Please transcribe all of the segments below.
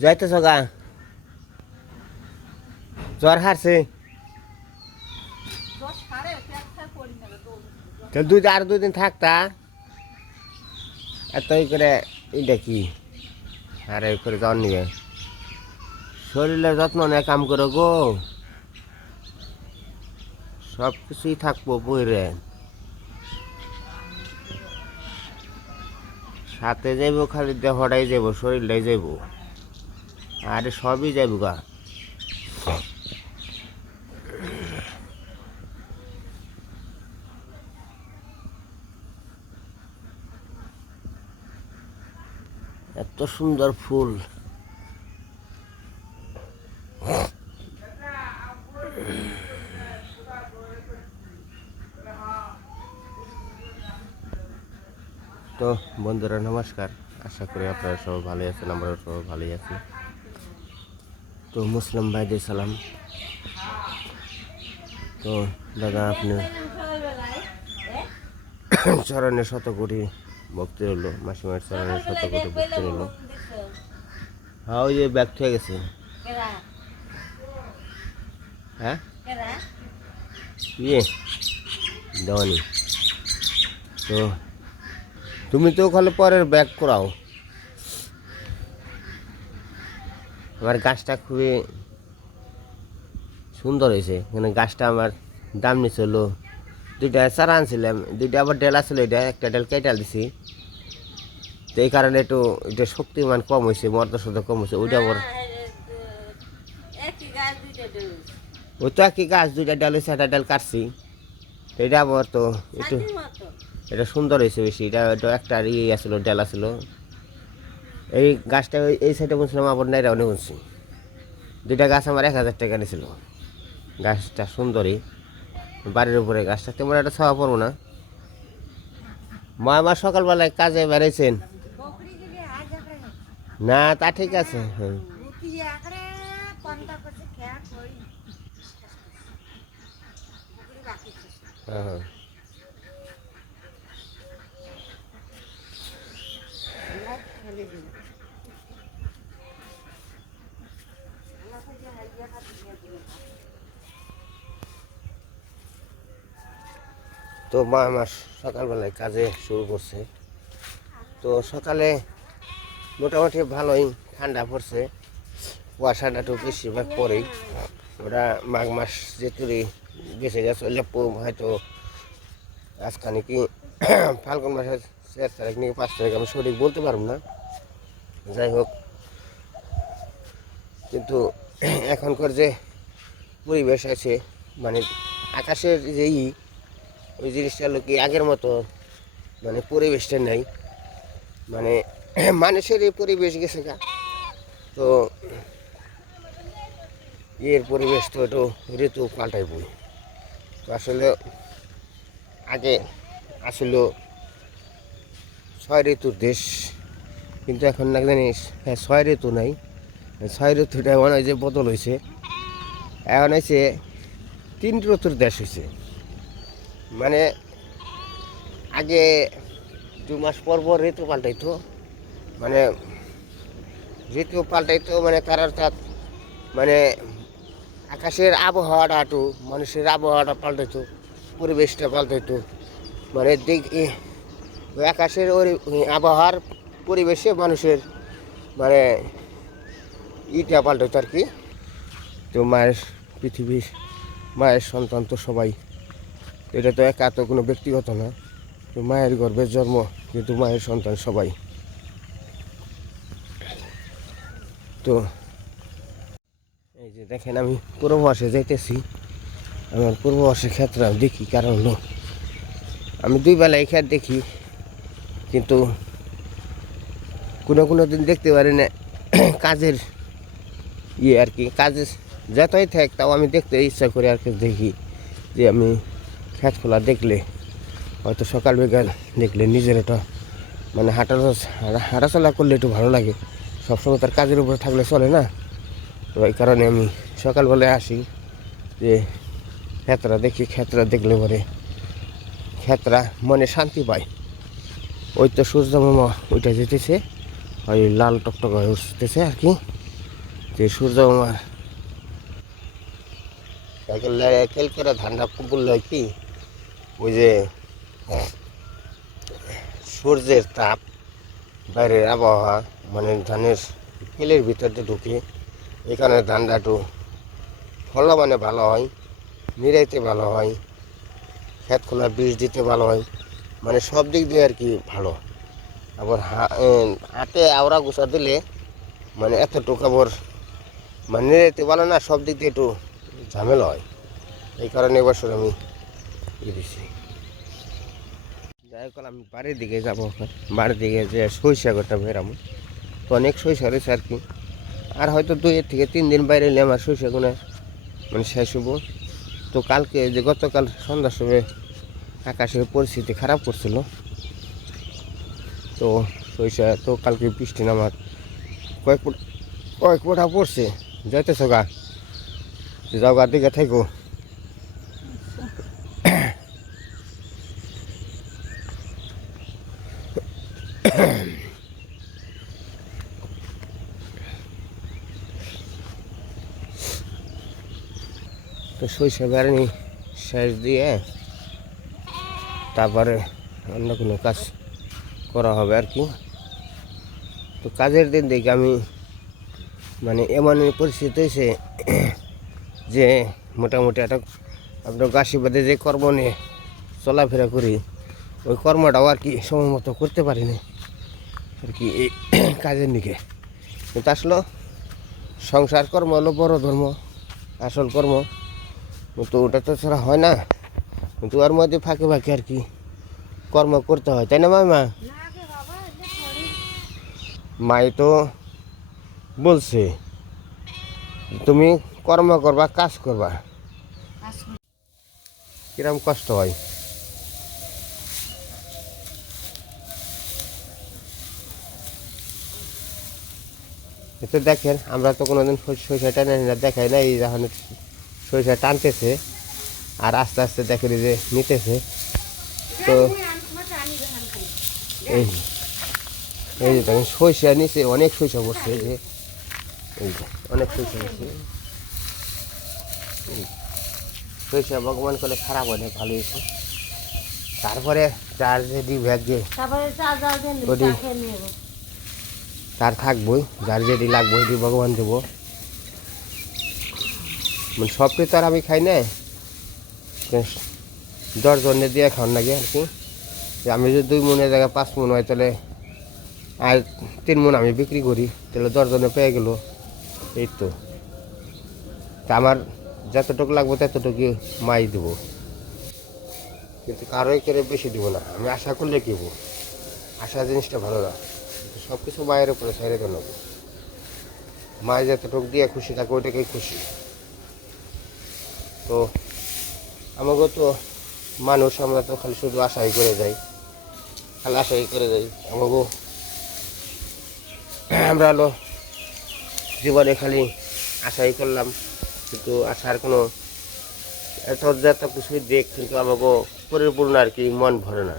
যাইতেছ গা। জ্বর হারছে। তাহলে দুই আর দুই দিন থাকতা এত করে এটা কি আর এই করে জ্বর নিয়ে। শরীরের যত্ন নিয়ে কাম করো গো। সব কিছুই থাকব বইরে। সাথে যাইব খালি দেহটাই যাইব শরীরটাই যাইব। আরে সবই যাইব গা এত সুন্দর ফুল। তো বন্ধুরা, নমস্কার। আশা করি আপনারা সবাই ভালোই আছেন, আমরাও সবাই ভালোই আছি। তো মুসলিম ভাইদের সালাম। তো দাদা, আপনি চরণে শত কোটি ভক্তি রইল মাসিমার চরণে শত কোটি ভক্তি রইল হ্যাঁ ওই যে ব্যাগ হয়ে গেছে। হ্যাঁ? ইয়ে দেওয়ানি। তো তুমি তো ওখানে পরের ব্যাগ করাও। আমার গাছটা খুবই সুন্দর হয়েছে। এখানে গাছটা আমার দাম নিছিল দুইটা চারা আনছিলাম দুইটা আবার ডেল আছিল এটা একটা ডেল কেটাল দিছি। তো এই কারণে একটু এটা শক্তিমান কম হয়েছে মর্দ শব্দ কম হয়েছে ওইটা আবার ওই তো একই গাছ দুইটা ডাল হয়েছে একটা ডাল কাটছি। তো এটা আবার তো একটু এটা সুন্দর হয়েছে বেশি এটা এটা একটা ইয়ে আসলো ডেল আসলো এই গাছটা এই সাইডে বলছিলাম আবার নাইরা অনেক বলছি দুইটা গাছ আমার এক হাজার টাকা নিয়েছিল গাছটা সুন্দরই বাড়ির উপরে গাছটা তেমন একটা ছাওয়া পড়ব না। মা আমার সকালবেলায় কাজে বেড়াইছেন। না, তা ঠিক আছে। হ্যাঁ। হ্যাঁ হ্যাঁ। তো মা আমার সকালবেলায় কাজে শুরু করছে। তো সকালে মোটামুটি ভালোই ঠান্ডা পড়ছে। কুয়াশাটা একটু বেশিরভাগ পরেই। ওরা মাঘ মাস যেতুরি গেছে গেছে হলে পো- হয়তো আজখানে কি ফাল্গুন মাসের চার তারিখ নাকি পাঁচ তারিখ, আমি সঠিক বলতে পারব না। যাই হোক, কিন্তু এখনকার যে পরিবেশ আছে মানে আকাশের যে ই ওই জিনিসটা হলো কি আগের মতো মানে পরিবেশটা নেই। মানে মানুষের এই পরিবেশ গেছে গা। তো এর পরিবেশ তো একটু ঋতু পাল্টাই বই তো আসলে আগে আসলে ছয় ঋতুর দেশ, কিন্তু এখন না জানিস হ্যাঁ ছয় ঋতু নাই। ছয় ঋতুটা এমন হয় যে বদল হয়েছে। এখন হয়েছে, তিন ঋতুর দেশ হয়েছে। মানে আগে দু মাস পর পর ঋতু পাল্টাইতো। মানে ঋতু পাল্টাইতো মানে তার অর্থাৎ মানে আকাশের আবহাওয়াটা একটু মানুষের আবহাওয়াটা পাল্টাইতো, পরিবেশটা পাল্টাইতো। মানে দিক আকাশের আবহাওয়ার পরিবেশে মানুষের মানে ইটা পাল্টাইতো আর কি। তো মায়ের পৃথিবীর মায়ের সন্তান তো সবাই। এটা তো একা তো কোনো ব্যক্তিগত না। তো মায়ের গর্ভের জন্ম, কিন্তু মায়ের সন্তান সবাই। তো এই যে দেখেন, আমি পূর্ববাসে যাইতেছি। আমার পূর্ববাসের ক্ষেত্রে দেখি কারণ হলো, আমি দুই বেলা এই দেখি, কিন্তু কোনো কোনো দিন দেখতে পারি না, কাজের ইয়ে আর কি, কাজের যতই থাক তাও আমি দেখতে ইচ্ছা করি আর কি দেখি যে আমি খেত খোলা দেখলে, হয়তো সকাল বিকাল দেখলে নিজের একটা মানে হাঁটা হাঁটাচলা করলে একটু ভালো লাগে। সবসময় তার কাজের উপরে থাকলে চলে না? তো এই কারণে আমি সকালবেলায় আসি যে ক্ষেতরা দেখি ক্ষেতরা দেখলে পরে ক্ষেতরা মনে শান্তি পায়। ওই তো সূর্য মামা ওইটা যেতেছে, ওই লাল টকটক হয়ে উঠতেছে আর কি। যে সূর্য আমার সাইকেল কেল করে ধানটা বলল কি? ওই যে সূর্যের তাপ, বাইরের আবহাওয়া মানে ধানের কেলের ভিতরে ঢুকে, এখানে ধানটা একটু ফল মানে ভালো হয় নিরাইতে ভালো হয় খেত খোলা বীজ দিতে ভালো হয় মানে সব দিক দিয়ে আর কি ভালো। আবার হাতে আওড়া গুছা দিলে মানে এতটুকু আবার মানে নিরাইতে ভালো না, সব দিক দিয়ে একটু ঝামেলা হয়। এই কারণে এবছর আমি দিছি। হোক আমি বাড়ির দিকে যাব এখন। বাড়ির দিকে যে সরিষা গোটা বেরামো তো অনেক সরিষা রয়েছে আর কি। আর হয়তো দুই থেকে তিন দিন বাইরে এলে আমার সরিষাগুলো মানে শেষ হব। তো কালকে যে গতকাল সন্ধ্যার সময় আকাশের পরিস্থিতি খারাপ করছিল। তো সরিষা তো কালকে বৃষ্টি নামার কয়েক কয়েক ফোঁটা পড়ছে। যাইতেছ গা? যাও গা, দিকে থাকো। তো সরিষা বেড়ানি শেষ দিয়ে তারপরে অন্য কোনো কাজ করা হবে আর কি। তো কাজের দিন দেখে আমি মানে এমন পরিস্থিতি হয়েছে যে মোটামুটি একটা আপনার গাছিবাদে যে কর্ম নিয়ে চলাফেরা করি, ওই কর্মটাও আর কি সময় মতো করতে পারিনি আর কি এই কাজের দিকে। কিন্তু আসলে সংসার কর্ম হলো বড় ধর্ম, আসল কর্ম। কিন্তু ওটা তো ছাড়া হয় না। কিন্তু ওর মধ্যে ফাঁকে ফাঁকে আর কি কর্ম করতে হয়, তাই না মামা? মাই তো বলছে, তুমি কর্ম করবা, কাজ করবা। কিরম কষ্ট হয়। এতে দেখেন, আমরা তো কোনোদিন সরিষা টানে না দেখাই না এই যখন সরিষা টানতেছে আর আস্তে আস্তে এই যে নিতেছে। তো এই এই যে দেখেন সরিষা নিচে অনেক সরিষা পড়ছে এই যে এই যে অনেক সরিষা পড়ছে। সরিষা ভগবান করলে খারাপ হয় না ভালো হয়েছে। তারপরে চার যে বিভাগ যে ওটি। তার থাকবই যার যেটি লাগবে সেটি ভগবান দেবো। মানে সবটি তো আর আমি খাই না। দশ জনে দিয়ে খাওয়ার লাগে আর কি। আমি যদি দুই মনের জায়গায় পাঁচ মন হয় তাহলে আর তিন মন আমি বিক্রি করি, তাহলে দশজনে পেয়ে গেল। এই তো। তা আমার যতটুকু লাগবে ততটুকু মাই দেবো। কিন্তু কারোই করে বেশি দিব না। আমি আশা করলে কিবো আশা জিনিসটা ভালো না। সব কিছু মায়ের উপরে ছেড়ে দেন মায়ের যতটুকু দিয়ে খুশি থাকে ওইটাকেই খুশি। তো আমাকে তো মানুষ, আমরা তো খালি শুধু আশাই করে যাই। খালি আশাই করে যাই। আমাকে আমরা হলো জীবনে খালি আশাই করলাম, কিন্তু আশার কোনো এত যত কিছুই দেখ, কিন্তু আমাকে পরিপূর্ণ আর কি মন ভরে না।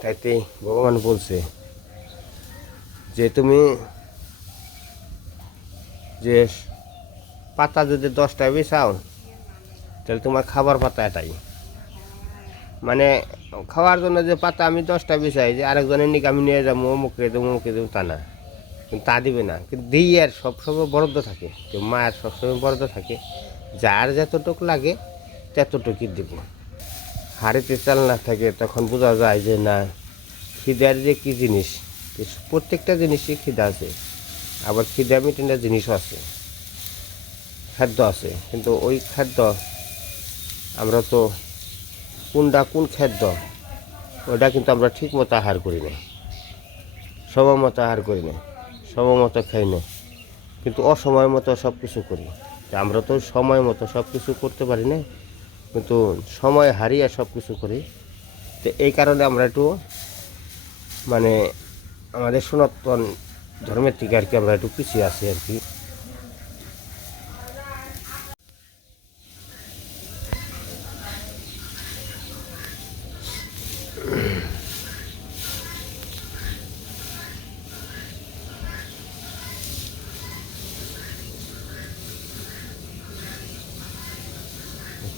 তাইতে ভগবান বলছে যে তুমি যে পাতা যদি দশটা বেচাও তাহলে তোমার খাবার পাতা এটাই। মানে খাওয়ার জন্য যে পাতা আমি দশটা বেচাই যে আরেকজনের নিকে আমি নিয়ে যাব, অমুকে দেবো অমুকে দেবো, তা না। কিন্তু তা দিবে না। কিন্তু দিই আর সবসময় বরাদ্দ থাকে। যে মায়ের সবসময় বরাদ্দ থাকে। যার যতটুক লাগে, ততটুকুই দেবো। হাড়িতে চাল না থাকে, তখন বোঝা যায় যে না, খিদার যে কী জিনিস প্রত্যেকটা জিনিসই খিদা আছে। আবার খিদা মিটিনের জিনিসও আছে। খাদ্য আছে, কিন্তু ওই খাদ্য আমরা তো কোনটা কোন খাদ্য ওটা কিন্তু আমরা ঠিক মতো আহার করি না। সময় মতো আহার করি না সময় মতো খাই না, কিন্তু অসময় মতো সব কিছু করি আমরা তো সময় মতো সব কিছু করতে পারি না, কিন্তু সময় হারিয়ে সব কিছু করি। তো এই কারণে আমরা একটু মানে আমাদের সনাতন धर्म टिकार के अमरा एक पिछले आस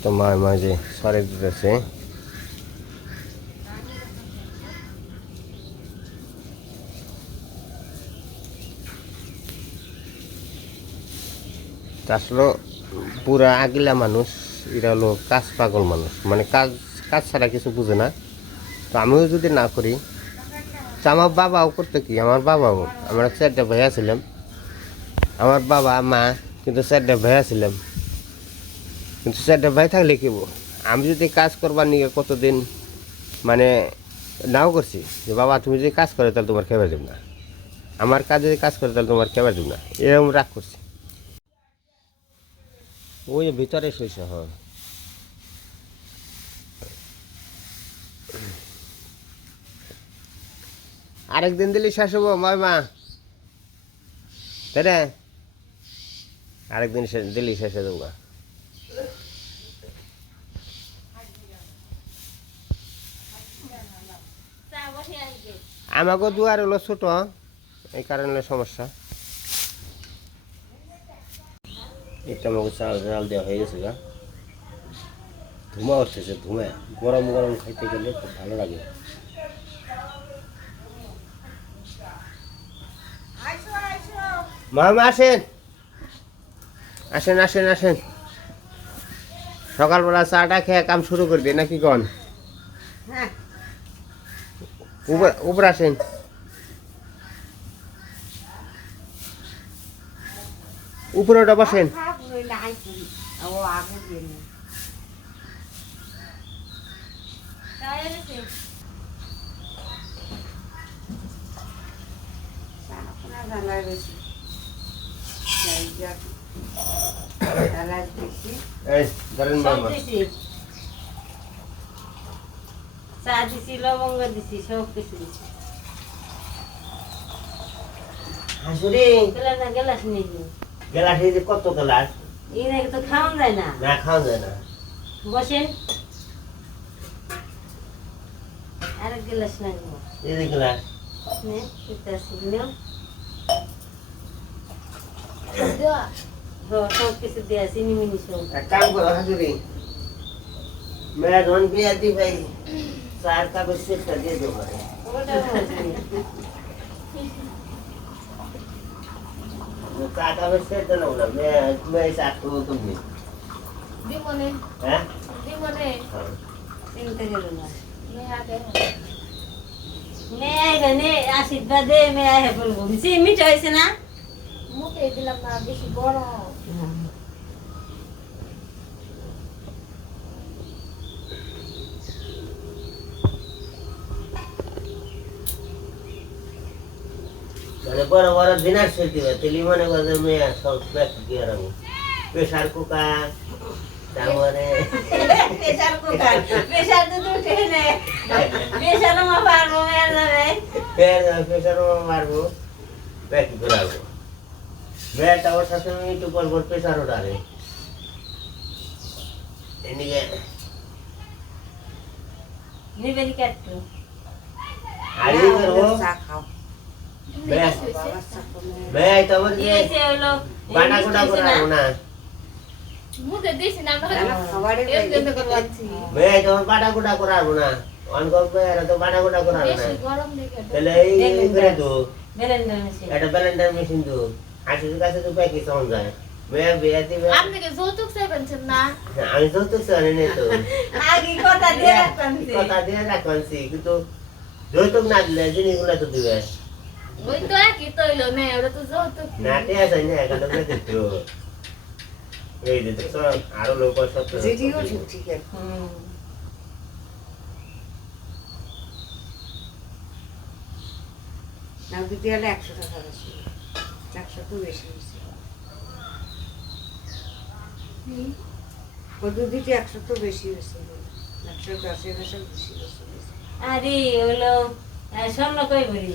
तो माए माए जे सारे दूध से। আসলে পুরা আগিলা মানুষ, এরা হলো কাজ পাগল মানুষ। মানে কাজ কাজ ছাড়া কিছু বুঝে না। তো আমিও যদি না করি, তো আমার বাবাও করতে কি? আমার বাবাও আমরা চারটা ভাইয়া ছিলাম আমার বাবা, মা, কিন্তু চারটা ভাইয়া ছিলাম কিন্তু চারটা ভাই থাকলে কি? আমি যদি কাজ করবার নিয়ে কতদিন মানে নাও করছি, যে বাবা, তুমি যদি কাজ করে, তাহলে তোমার খেবার দেব না। আমার কাজ যদি কাজ করে, তাহলে তোমার খেবার দেব না। এরকম রাগ করছি। ওই ভিতরে শুয়েছে হ্যাঁ। আরেকদিন দিলে শেষ হব মা তাই না? আরেকদিন দিলেই শেষ হয়ে দেবো আমাকে দুয়ার হলো ছোট, এই কারণে সমস্যা। এটা আমাকে চাল চাল দেওয়া হয়ে গেছে গা। ধুমা উঠতেছে ধুমা গরম গরম খাইতে গেলে খুব ভালো লাগে। মামা আসেন। আসেন আসেন আসেন। সকালবেলা চাটা খেয়ে কাম শুরু করবি নাকি কন? হ্যাঁ। উপর উপর আসেন উপরে ওটা বসেন খারাপ হইলে আই করি ও আগে দিয়ে নে। সারাক্ষণ আর জ্বালায় বেশি। যাই যাক। জ্বালায় বেশি। এই ধরেন মামা। চা দিছি লবঙ্গ দিছি সব কিছু দিছি। হাসুরি। গেলাস না গেলাস নেই গেলাস এই যে কত গেলাস? এখানে তো খাওয়া যায় না। না খাওয়া যায় না। বসেন আরেক গেলাস না এই যে গেলাস। নে এটা আছে নেও। হ্যাঁ সব কিছু দেওয়া চিনি মিনি সব। এক কাম করো হাসুরি মেয়ের ধন বিয়া দি ভাই চার কাপের সেটটা দিয়ে দেবো। ওটা মজা চা কাপের সেট দেবো না মেয়ে মেয়ে চা করব তুমি দিমনে হ্যাঁ দিমনে চিন্তা করো না মেহাতে মেয়ে আইবে নে আশীর্বাদ দে মেয়ে আইবে বলব মিছি মিঠা হয়েছে না মুখে দিলাম না বেশি গরম মানে বড় বড় দিনার সেট দিবে তেলি মনে করে যে মেয়ে সব ব্যাগ দিয়ে রাখব প্রেশার কুকার তারপরে প্রেশার কুকার প্রেশার তো উঠে নে প্রেশার মা পারব মেয়ের যাবে প্রেশার মারবো ব্যাগ করে রাখব মেয়েটা ওর সাথে আমি একটু পর পর প্রেশার ওঠারে এদিকে নিবেন কাটতো আর এই করব চা খাও। ব্যাস কি হলো বাটা কোটা করে না? মুখে দিছি না আমরা এর জন্য বাইরে- করবাচ্ছি মেয়ে বাটা কোটা করে না। অন করবে এরা তো বাটা কোটা করে না। বেশি গরম দেখে তাহলে এই করে দো। Blender machine. একটা ব্যালেন্ডার মেশিন দো। হাসির কাছে তো প্যাকেজ পাওয়া যায়। মেয়ে দিবে আপনাকে যৌতুক না? আমি তো। কথা দিয়ে কথা দিয়ে রাখছি কিন্তু যৌতুক না দিলে জিনিসগুলো তো দিবে। ওই তো একই তো হইল না ওটা তো যৌতুক না তে আছে না এখানে তো দিত এই যে দেখছ আরও লোক সত্য যেটিও ঠিক ঠিক আছে। হুম। নাও দিতে গেলে একশো টাকা বেশি একশো তো বেশি বেশি কত দিতে একশো তো বেশি বেশি একশো দশের বেশি বেশি বেশি বেশি আরে হলো স্বর্ণ কই বলি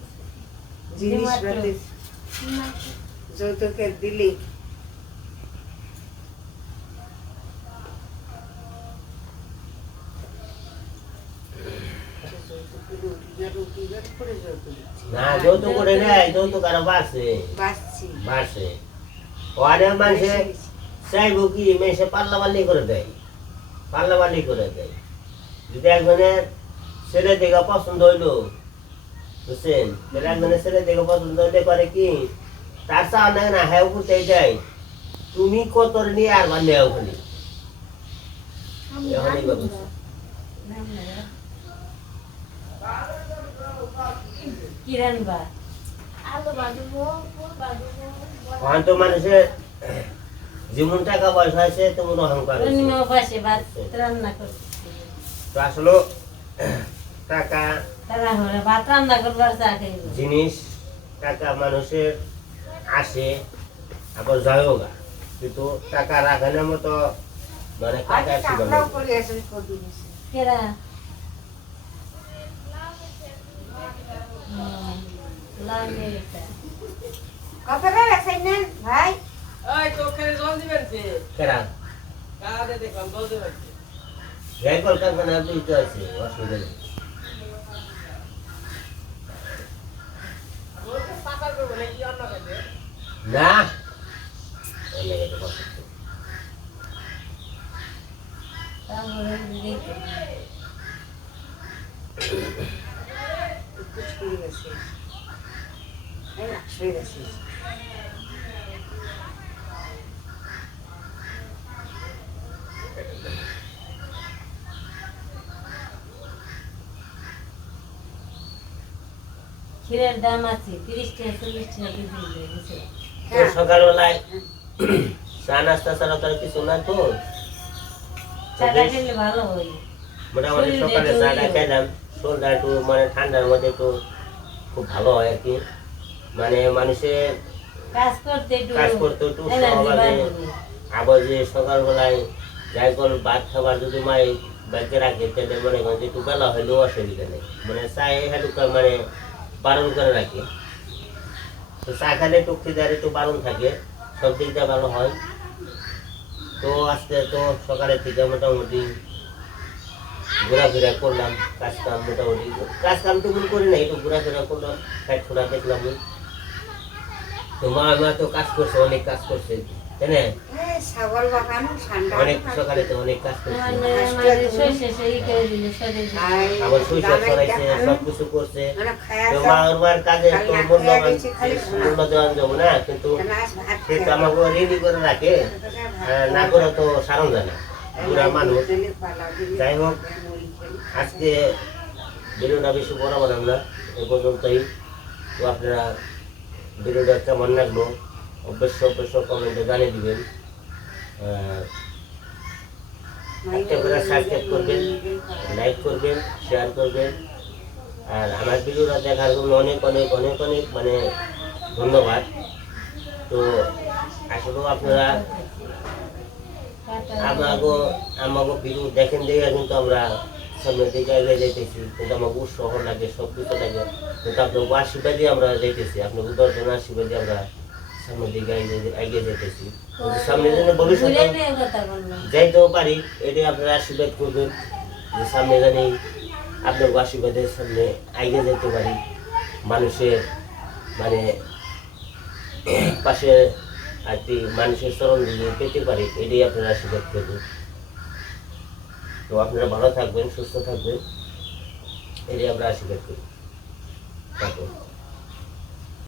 দিলে জিনিসপাতি যৌতুকে দিলি। না যৌতুক করে নেয় যৌতুক আরও মানুষে চাইব কি মেসে পাল্লা পাল্লি করে দেয়। পাল্লা পাল্লি করে দেয়। যদি একজনের ছেলে দেখা পছন্দ হইল বুঝছেন? তাহলে একজনের ছেলে দেখা পছন্দ হইলে করে কি? তার চা না না হ্যাঁ উপরতে যায় তুমি কত নিয়ে আর মানে ওখানে? এখনই ব্যবস্থা কিরণ বা আলু বাঁধবো ফুল বাঁধবো ওখান তো মানুষের যেমন টাকা পয়সা আছে তেমন অহংকার আসলে টাকা। ভাত রান্না করবার জিনিস টাকা মানুষের আসে আবার যায়ও গা কিন্তু টাকা রাখানোর মতো মানে টাকা ছিল না মেয়েটা কতটা রাখাই না ভাই? তো ওখানে জল দিবেন কি কেরা? কাজে দেখলাম জল দিবেন কি যাই কলকারখানা বুঝতে আছে অসুবিধা নেই ওকে পাকার করব নাকি অন্য কাজে না অনেক একটা কথা। তারপরে দেখি কুচ করে গেছে এই শুয়ে গেছে ক্ষীরের দাম আছে তিরিশ টাকা চল্লিশ টাকা কেজি সকালবেলায় চা নাস্তা ছাড়া তো আর কিছু না তো। মোটামুটি সকালে চাটা খাইলাম শরীরটা একটু মানে ঠান্ডার মধ্যে একটু খুব ভালো হয় আর কি। মানে মানুষের কাজ করতে একটু আবার যে সকালবেলায় যাই কর ভাত খাবার যদি মাই ব্যাগে রাখে তাহলে মনে করেন যে একটু বেলা হইলেও অসুবিধা নেই। মানে চায়ে হেঁটুকা মানে বারণ করে রাখে। তো চা খালে একটু খিদার একটু বারণ থাকে, সব দিকটা ভালো হয়। তো আজকে তো সকালের থেকে মোটামুটি ঘোরাফেরা করলাম কাজ কাম মোটামুটি। কাজ কাম তো মনে করি না একটু ঘোরাফেরা করলাম খাট ছোড়া দেখলাম তো মা তো কাজ করছে, অনেক কাজ করছে। বাগানো অনেক সকালে তো অনেক কাজ মানে আবার সরিষা ছড়াইছে সব কিছু করছে। মানে মা ওর কাজে তো মূল্যবান। মূল্য দেওয়া যাব না কিন্তু সে তো আমাকে রেডি করে রাখে। না করে তো সারণ যায় না। বুড়া মানুষ। যাই হোক আজকে ভিডিওটা বেশি বড় বানাম না এ পর্যন্তই। তো আপনারা ভিডিওটা কেমন লাগল? অবশ্য অবশ্য কমেন্টে জানিয়ে দিবেন সাবস্ক্রাইব করবেন লাইক করবেন শেয়ার করবেন, আর আমার ভিডিওটা দেখার জন্য অনেক অনেক অনেক অনেক মানে ধন্যবাদ। তো আসলেও আপনারা আমাগো আমাগো ভিডিও দেখেন দেখে কিন্তু আমরা সামনের দিকে এগিয়ে যাইতেছি, কিন্তু আমাকে উৎসাহ লাগে, সব কিছু লাগে। কিন্তু আপনার আশীর্বাদই আমরা যাইতেছি আপনার উদর্জন আশীর্বাদই আমরা দিকে এগিয়ে- এগিয়ে কিন্তু ভবিষ্যতে যাইতেও পারি এটাই আপনারা আশীর্বাদ করবেন যে সামনে জানি আপনার আশীর্বাদের সামনে আগে যেতে পারি। মানুষের মানে পাশে আর কি মানুষের চরণ দিকে পেতে পারি এটাই আপনারা আশীর্বাদ করবেন। তো আপনারা ভালো থাকবেন সুস্থ থাকবেন এটাই আমরা আশীর্বাদ করি।